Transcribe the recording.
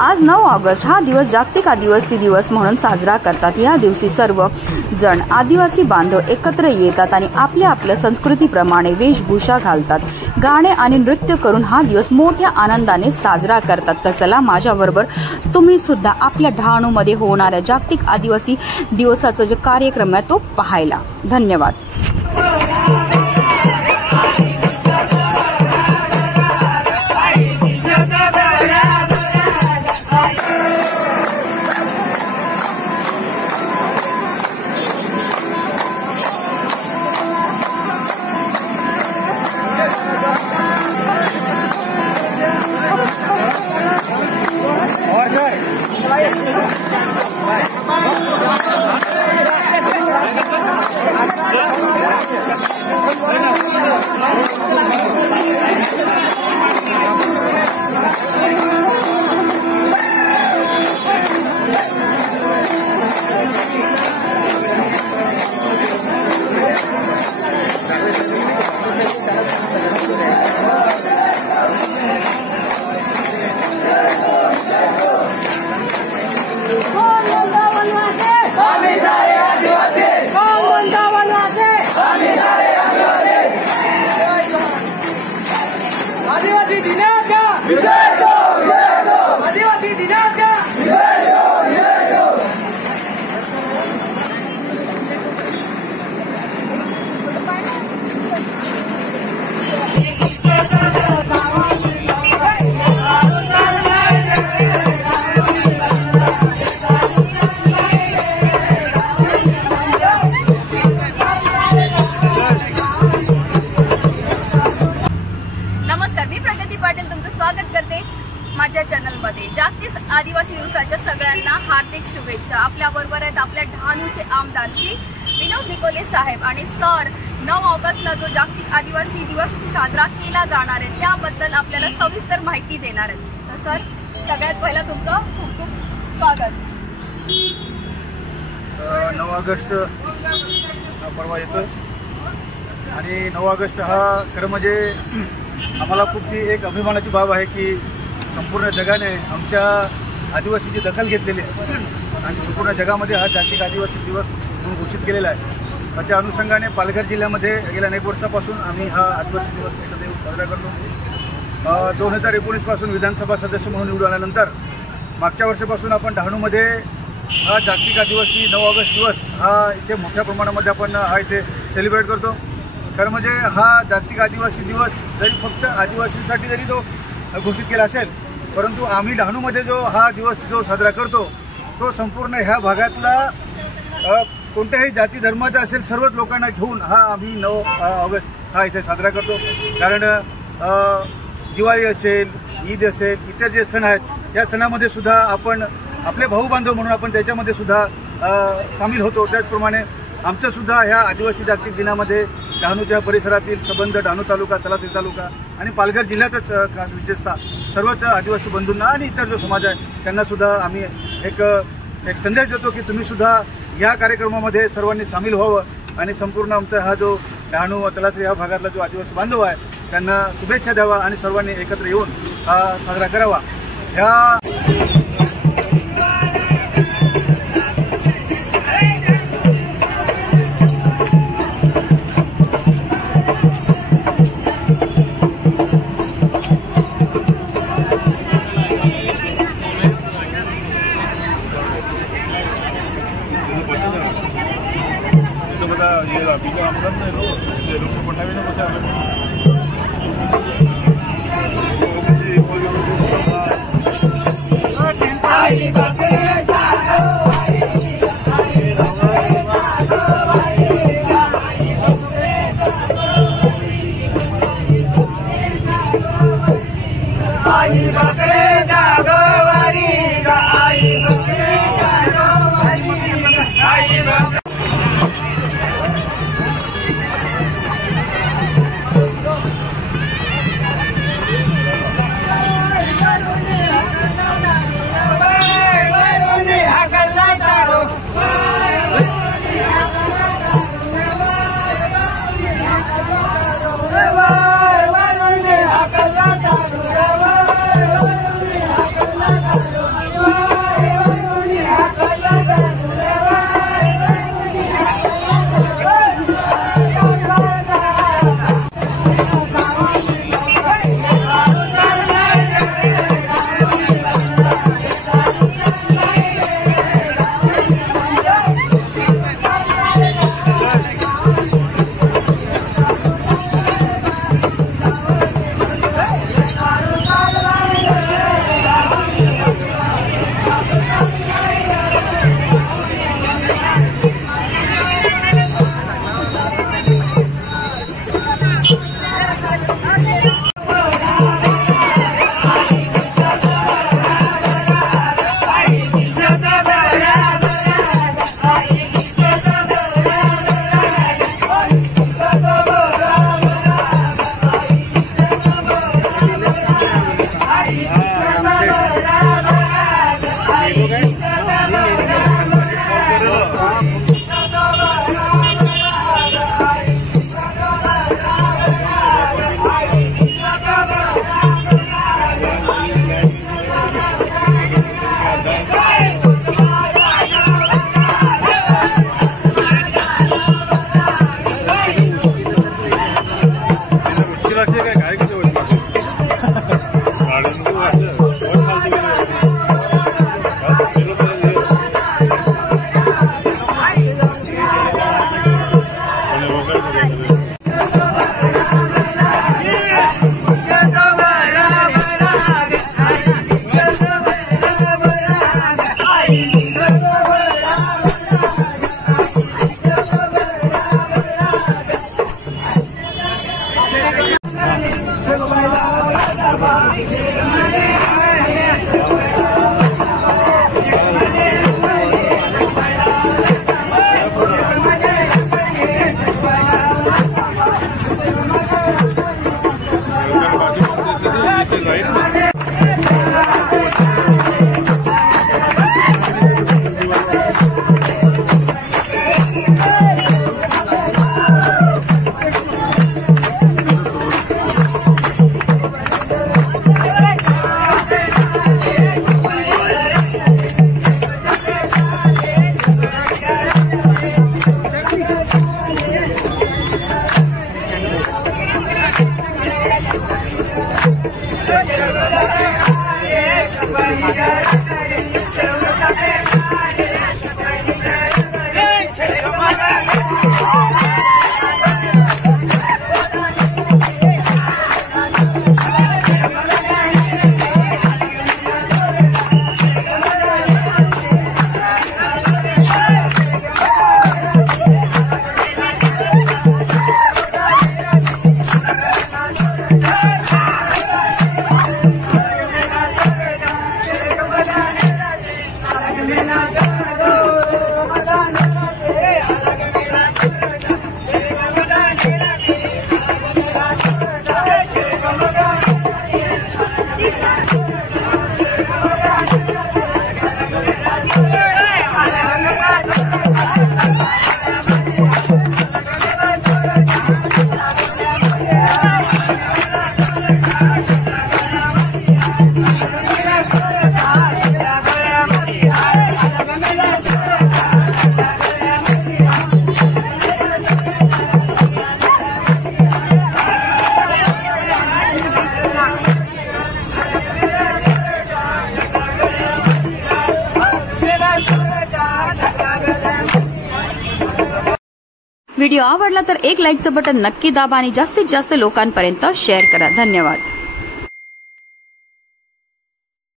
आज 9 ऑगस्ट हा दिवस जागतिक आदिवासी दिवस म्हणून साजरा करतात। या दिवशी सर्व जण आदिवासी बांधव एकत्र येतात आणि आपल्या आपल्या संस्कृतीप्रमाणे वेशभूषा घालतात, गाणे आणि नृत्य करून हा दिवस मोठ्या आनंदाने साजरा करतात। तर चला माझ्याबरोबर तुम्ही सुद्धा आपल्या डहाणूमध्ये होणाऱ्या जागतिक आदिवासी दिवसाचा जो कार्यक्रम आहे तो पाहायला। धन्यवाद। माझ्या चॅनलमध्ये जागतिक आदिवासी दिवसाच्या सगळ्यांना हार्दिक शुभेच्छा। आपल्या बरोबर आहेत आपल्या डहाणूचे आमदार श्री विनोद निकोले साहेब आणि सर 9 ऑगस्टला जो जागतिक आदिवासी दिवस साजरा केला जाणार आहे त्याबद्दल आपल्याला सविस्तर माहिती देणार आहेत। तर सर सगळ्यात पहिला तुमचं खूप खूप स्वागत। 9 ऑगस्ट हा परवा येतो आणि 9 ऑगस्ट हा खरं म्हणजे आम्हाला खूप ती एक अभिमानाची बाब आहे की संपूर्ण जगाने आमच्या आदिवासीची दखल घेतलेली आहे आणि संपूर्ण जगामध्ये हा जागतिक आदिवासी दिवस म्हणून घोषित केलेला आहे। त्या अनुषंगाने पालघर जिल्ह्यामध्ये गेल्या अनेक वर्षापासून आम्ही हा आदिवासी दिवस एकत्र येऊन साजरा करतो। 2019 पासून विधानसभा सदस्य म्हणून निवडून आल्यानंतर मागच्या वर्षापासून आपण डहाणूमध्ये हा जागतिक आदिवासी 9 ऑगस्ट दिवस हा इथे मोठ्या प्रमाणामध्ये आपण हा इथे सेलिब्रेट करतो। खरं म्हणजे हा जागतिक आदिवासी दिवस जरी फक्त आदिवासींसाठी जरी तो घोषित केला असेल, परंतु आम्ही डहाणूमध्ये जो हा दिवस जो साजरा करतो तो संपूर्ण ह्या भागातला कोणत्याही जाती धर्माचा असेल सर्वच लोकांना घेऊन हा आम्ही 9 ऑगस्ट हा इथे साजरा करतो। कारण दिवाळी असेल, ईद असेल, इतर जे सण आहेत या सणामध्ये सुद्धा आपण आपले भाऊ बांधव म्हणून आपण त्याच्यामध्ये सुद्धा सामील होतो। त्याचप्रमाणे आमचं सुद्धा ह्या आदिवासी जागतिक दिनामध्ये डहाणूच्या परिसरातील संबंध डहाणू तालुका, तलासरी तालुका आणि पालघर जिल्ह्यातच विशेषतः सर्वच आदिवासी बंधूंना आणि इतर जो समाज आहे त्यांना सुद्धा आम्ही एक संदेश देतो की तुम्ही सुद्धा या कार्यक्रमामध्ये सर्वांनी सामील व्हावं आणि संपूर्ण आमचा हा जो डहाणू तलासरी या भागातला जो आदिवासी बांधव आहे त्यांना शुभेच्छा द्यावा आणि सर्वांनी एकत्र येऊन हा साजरा करावा। व्हिडिओ आवडला तर एक लाईकचं बटन नक्की दाबा आणि जास्तीत जास्त लोकांपर्यंत शेअर करा. धन्यवाद.